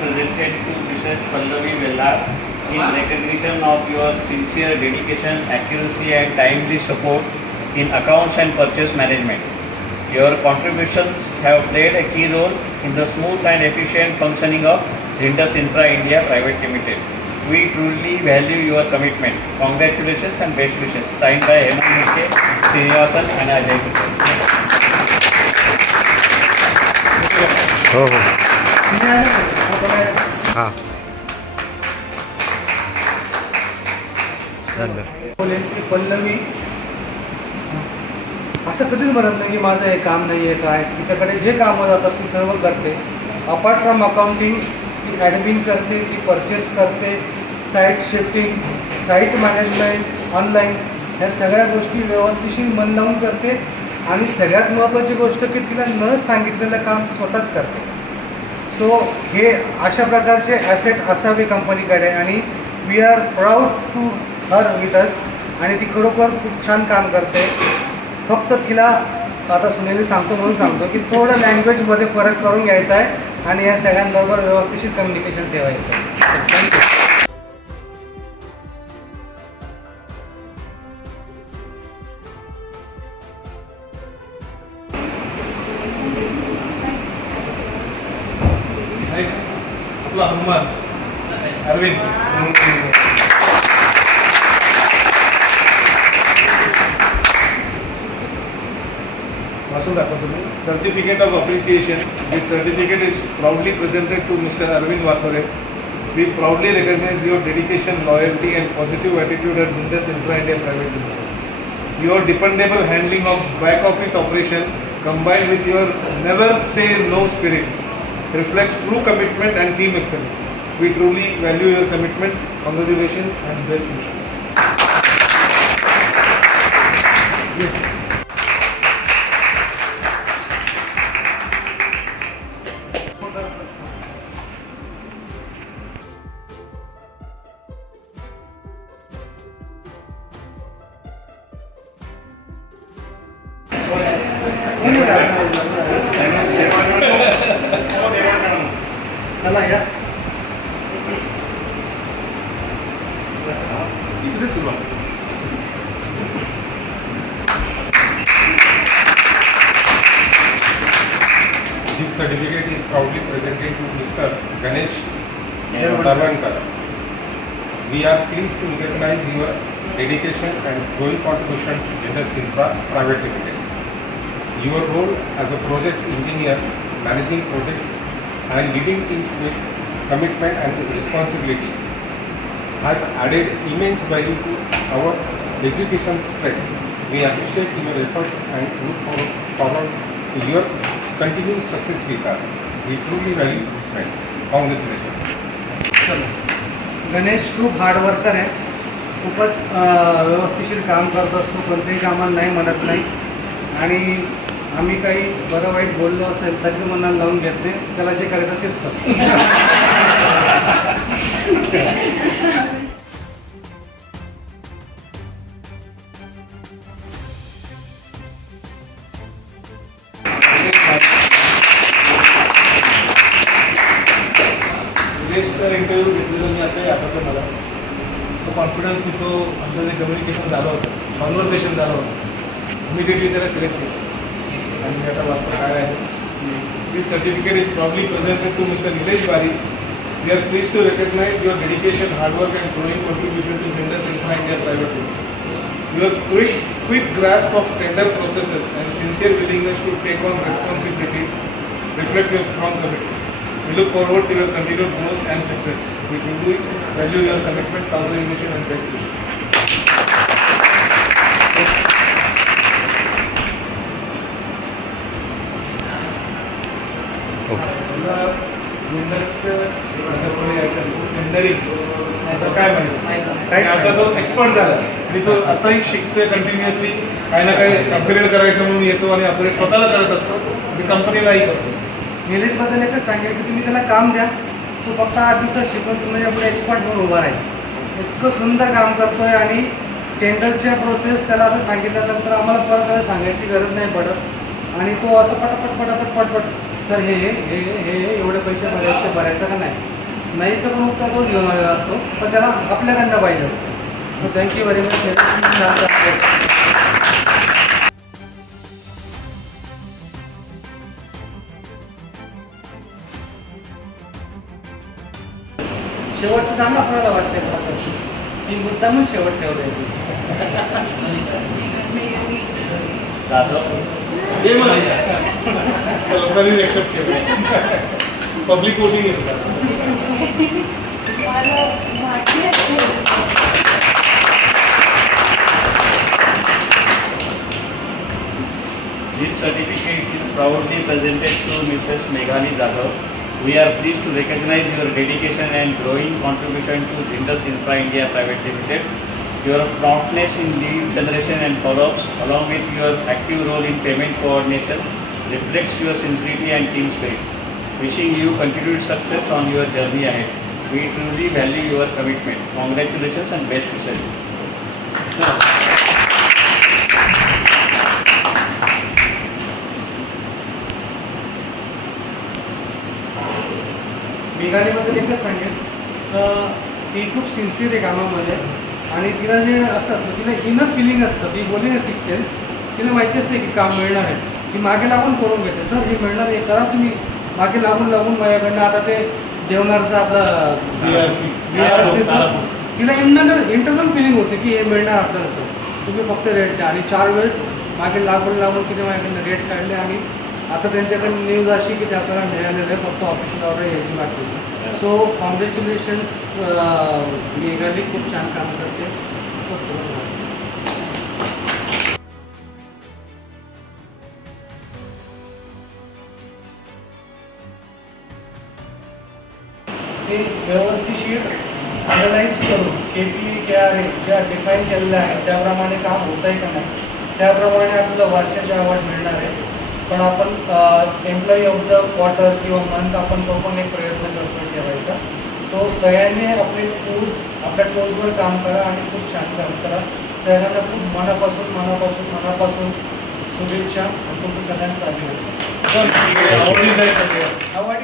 presented to Mrs. Pallavi Vellar in recognition of your sincere dedication, accuracy and timely support in accounts and purchase management. Your contributions have played a key role in the smooth and efficient functioning of Zindus Infra India Private Limited. We truly value your commitment. Congratulations and best wishes. Signed by Hemant Murke, Srinivasan and Ajay Kuchar. हो हो हां की पल्लवी असं कधीच म्हणत नाही की माझं हे काम नाही आहे काय. तिच्याकडे जे कामं जातात ती सर्व करते. अपार्ट फ्रॉम अकाउंटिंग ती ॲडमिन करते, ती परचेस करते, site shifting, site management, online ह्या सगळ्या गोष्टी व्यवस्थिशीर मन लावून करते. आणि सगळ्यात महत्त्वाची गोष्ट की तिला न सांगितलेलं काम स्वतःच करते. सो हे अशा प्रकारचे ॲसेट असावे कंपनीकडे आणि we are proud to her with us. आणि ती खरोखर खूप छान काम करते. फक्त तिला आता सुनेली सांगतो म्हणून सांगतो की थोडं लँग्वेजमध्ये फरक करून घ्यायचा आहे आणि या सगळ्यांबरोबर व्यवस्थित कम्युनिकेशन ठेवायचं आहे. थँक्यू. आपला हनुमान अरविंद वाचून दाखवा तुम्ही. Certificate of appreciation. This certificate is proudly presented to mister Arvind Wakore. We proudly recognize your dedication, loyalty and positive attitude at Zindus Infra India Private Limited. Your dependable handling of back office operation combined with your never say no spirit reflects true commitment and team excellence. We truly value your commitment. Congratulations and best wishes. Yes. चला या इकडे सुरुवात. This certificate is proudly presented to Mr. Ganesh Darwankar. We are pleased to recognize your dedication and growing contribution to Zindus Infra Private Limited. Your role as a project engineer, managing projects and leading teams with commitment and responsibility has added immense value to our execution strength. We appreciate your efforts and look forward to your continued success with us. We truly value this friend. Congratulations. Ganesh खूप hard worker आहे. खूपच व्यवस्थिशीर काम करत असतो. कोणत्याही कामाला नाही म्हणत नाही. आणि आम्ही काही बरं वाईट बोललो असेल तरी तो मनाला लावून घेत नाही. त्याला जे करायचं तेच करतो. इंटरव्ह्यू घेतलेला मी आता आठवतो मला. तो कॉन्फिडन्स तो आमचं जे कम्युनिकेशन झालं होतं, कॉन्व्हर्सेशन झालं होतं, इमिडिएटली त्याला सिलेक्ट केलं. आणि मी आता वाचतो काय आहे. This certificate is proudly presented to mister Nilesh Bari. We are please to recognize your dedication, hard work and growing contribution to Zindus Infra India Private Limited. Your quick grasp of tender processes and sincere willingness to take on responsibilities reflect your strong commitment. We look forward to your continued growth and success. We truly value your commitment, congratulations and best wishes. आता काय माहिती काही आता तो expert झाला आणि तो आताही शिकतोय कंटिन्युअसली. काही ना काही अपग्रेड करायचं म्हणून येतो आणि अपग्रेड स्वतःला करत असतो आणि कंपनीलाही करतो. निलेशबद्दल एकच सांगेल की तुम्ही त्याला काम द्या. तो फक्त 8 दिवसात शिकून तुम्ही पुढे एक्सपर्ट म्हणून उभा राहील. इतकं सुंदर काम करतोय. आणि टेंडरच्या प्रोसेस त्याला असं सांगितल्यानंतर आम्हाला परत सांगायची गरज नाही पडत. आणि तो असं पटापट सर हे एवढे पैसे भरायचं का नाही तर पण उत्तर तोच घेऊन आलेला असतो, पण त्याला आपल्याकडनं पाहिजे असतं. So thank you very much. शेवटचं सांगा आपल्याला वाटते की मुद्दामच शेवट ठेवलंय. जाधव. हे मला लोकांनी एक्सेप्ट केलं. पब्लिक वोटिंग येतं. This certificate is proudly presented to Mrs. Meghani Jadhav. We are pleased to recognize your dedication and growing contribution to Indus Infra India Private Limited. Your promptness in lead generation and follow-ups, along with your active role in payment coordination, reflects your sincerity and team spirit. Wishing you continued success on your journey ahead. We truly value your commitment. Congratulations and best wishes. मेघालीबद्दल एकच सांगेल ती खूप sincere आहे कामामध्ये, आणि तिला जे असतं तिला इनर फिलिंग असतं. ती बोलली ना सिक्स सेन्स, तिला माहिती असते की काम मिळणार आहे. ती मागे लागून करून घेते, सर हे मिळणार आहे करा तुम्ही. मागे लागून माझ्याकडनं आता ते देवणारचं आपलं BRC. तिला इंटरनल फिलिंग होते की हे मिळणार आपल्याला, सर तुम्ही फक्त रेट द्या. आणि 4 वेळेस मागे लागून तिने माझ्याकडनं रेट काढले, आणि आता त्यांच्याकडे न्यूज अशी की ते आपल्याला मिळालेलं आहे, फक्त ऑफिशियल ऑर्डर यायची बाकी. सो कॉंग्रॅच्युलेशन्स मेघाली, खूप छान काम करते. ते व्यवस्थित अनालाइज करून KPI क्या आहे ज्या डिफाईन केलेल्या आहे त्याप्रमाणे काम होत आहे का नाही, त्याप्रमाणे आपल्याला वर्षाचे अवॉर्ड मिळणार आहे. पण आपण एम्प्लॉई ऑफ द क्वार्टर किंवा मंथ आपण तो पण एक प्रयत्न करतो ठेवायचा. सो सगळ्यांनी आपले आपल्या टूल्सवर काम करा आणि खूप छान काम करा. सगळ्यांना खूप मनापासून शुभेच्छा आणि तुमचं सगळ्यांचं अभिनंदन. आवडीचं आहे. अवॉर्ड